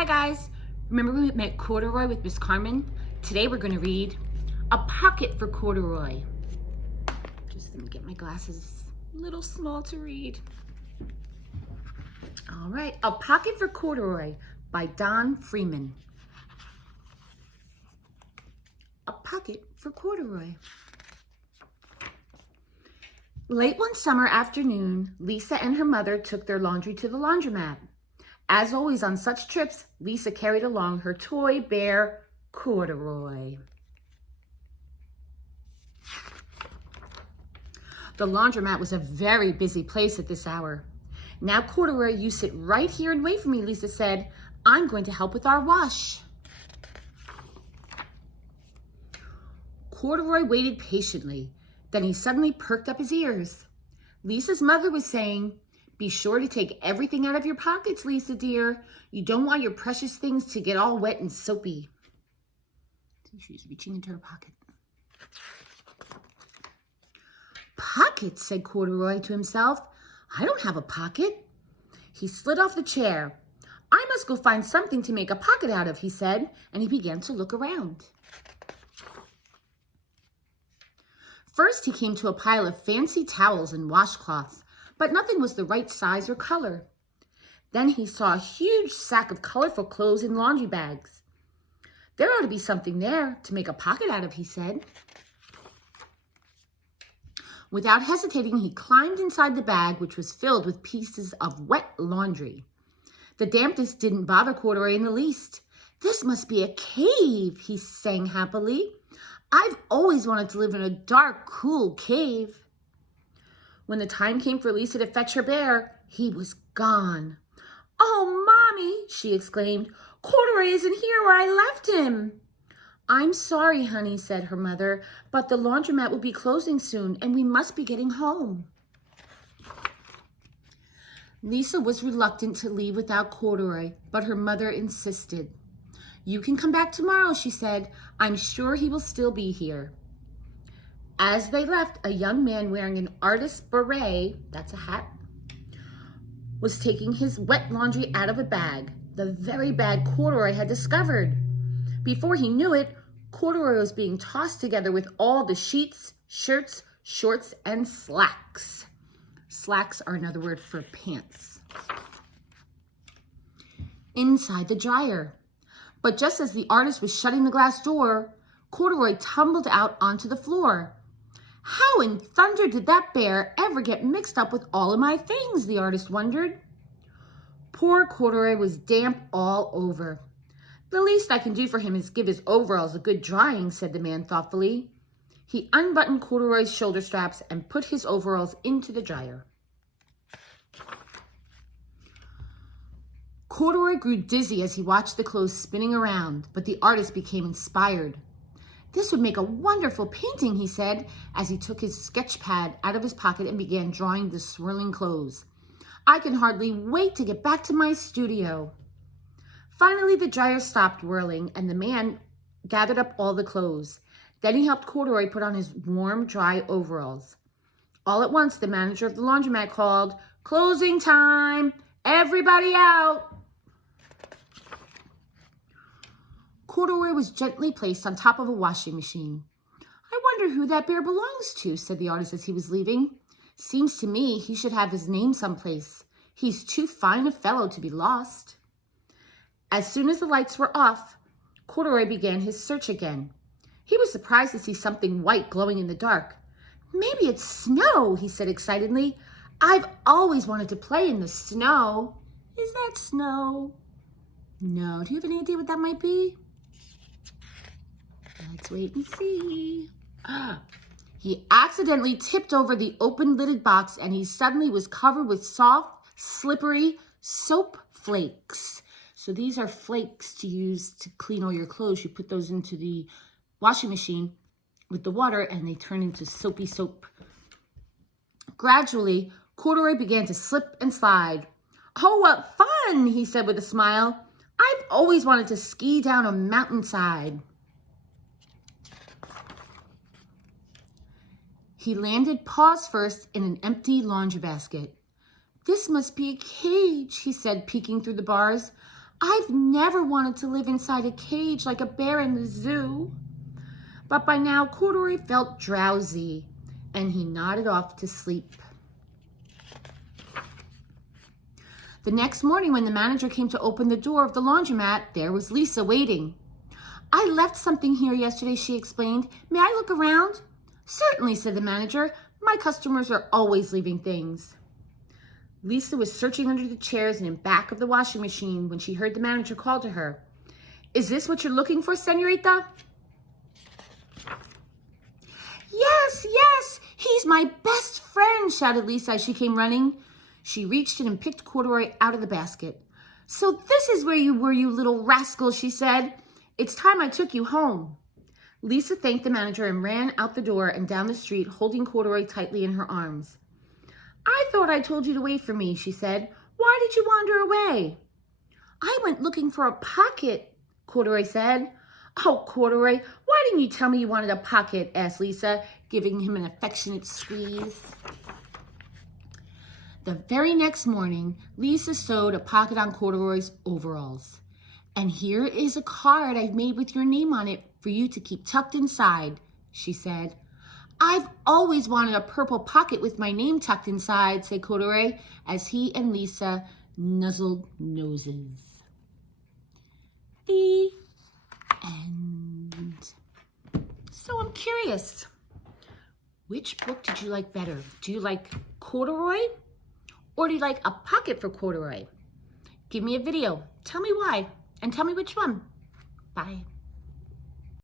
Hi guys, remember we met Corduroy with Miss Carmen? Today we're going to read A Pocket for Corduroy. Just let me get my glasses, a little small to read. All right, A Pocket for Corduroy by Don Freeman. A Pocket for Corduroy. Late one summer afternoon, Lisa and her mother took their laundry to the laundromat. As always on such trips, Lisa carried along her toy bear, Corduroy. The laundromat was a very busy place at this hour. Now, Corduroy, you sit right here and wait for me, Lisa said. I'm going to help with our wash. Corduroy waited patiently. Then he suddenly perked up his ears. Lisa's mother was saying, "Be sure to take everything out of your pockets, Lisa dear. You don't want your precious things to get all wet and soapy." She's reaching into her pocket. "Pockets," said Corduroy to himself. "I don't have a pocket." He slid off the chair. "I must go find something to make a pocket out of," he said, and he began to look around. First, he came to a pile of fancy towels and washcloths, but nothing was the right size or color. Then he saw a huge sack of colorful clothes in laundry bags. "There ought to be something there to make a pocket out of," he said. Without hesitating, he climbed inside the bag, which was filled with pieces of wet laundry. The dampness didn't bother Corduroy in the least. "This must be a cave," he sang happily. "I've always wanted to live in a dark, cool cave." When the time came for Lisa to fetch her bear, he was gone. "Oh, Mommy," she exclaimed, "Corduroy isn't here where I left him." "I'm sorry, honey," said her mother, "but the laundromat will be closing soon, and we must be getting home." Lisa was reluctant to leave without Corduroy, but her mother insisted. "You can come back tomorrow," she said. "I'm sure he will still be here." As they left, a young man wearing an artist's beret, that's a hat, was taking his wet laundry out of a bag, the very bag Corduroy had discovered. Before he knew it, Corduroy was being tossed together with all the sheets, shirts, shorts, and slacks. Slacks are another word for pants. Inside the dryer. But just as the artist was shutting the glass door, Corduroy tumbled out onto the floor. "How in thunder did that bear ever get mixed up with all of my things?" the artist wondered. Poor Corduroy was damp all over. "The least I can do for him is give his overalls a good drying," said the man thoughtfully. He unbuttoned Corduroy's shoulder straps and put his overalls into the dryer. Corduroy grew dizzy as he watched the clothes spinning around, but the artist became inspired. "This would make a wonderful painting," he said, as he took his sketch pad out of his pocket and began drawing the swirling clothes. "I can hardly wait to get back to my studio." Finally, the dryer stopped whirling, and the man gathered up all the clothes. Then he helped Corduroy put on his warm, dry overalls. All at once, the manager of the laundromat called, "Closing time! Everybody out!" Corduroy was gently placed on top of a washing machine. "I wonder who that bear belongs to," said the artist as he was leaving. "Seems to me he should have his name someplace. He's too fine a fellow to be lost." As soon as the lights were off, Corduroy began his search again. He was surprised to see something white glowing in the dark. "Maybe it's snow," he said excitedly. "I've always wanted to play in the snow." Is that snow? No. Do you have any idea what that might be? Let's wait and see. He accidentally tipped over the open-lidded box, and he suddenly was covered with soft, slippery soap flakes. So these are flakes to use to clean all your clothes. You put those into the washing machine with the water, and they turn into soapy soap. Gradually, Corduroy began to slip and slide. "Oh, what fun!" he said with a smile. "I've always wanted to ski down a mountainside." He landed paws first in an empty laundry basket. "This must be a cage," he said, peeking through the bars. I've never wanted to live inside a cage like a bear in the zoo. But by now, Corduroy felt drowsy, and he nodded off to sleep. The next morning, when the manager came to open the door of the laundromat, there was Lisa waiting. I left something here yesterday, she explained. May I look around? Certainly, said the manager. My customers are always leaving things. Lisa was searching under the chairs and in back of the washing machine when she heard the manager call to her. Is this what you're looking for, senorita? Yes, yes, he's my best friend, shouted Lisa as she came running. She reached in and picked Corduroy out of the basket. So this is where you were, you little rascal, she said. It's time I took you home. Lisa thanked the manager and ran out the door and down the street, holding Corduroy tightly in her arms. I thought I told you to wait for me, she said. Why did you wander away? I went looking for a pocket, Corduroy said. Oh, Corduroy, why didn't you tell me you wanted a pocket? Asked Lisa, giving him an affectionate squeeze. The very next morning, Lisa sewed a pocket on Corduroy's overalls. And here is a card I've made with your name on it for you to keep tucked inside, she said. I've always wanted a purple pocket with my name tucked inside, said Corduroy, as he and Lisa nuzzled noses. The end. So I'm curious, which book did you like better? Do you like Corduroy or do you like A Pocket for Corduroy? Give me a video. Tell me why and tell me which one. Bye.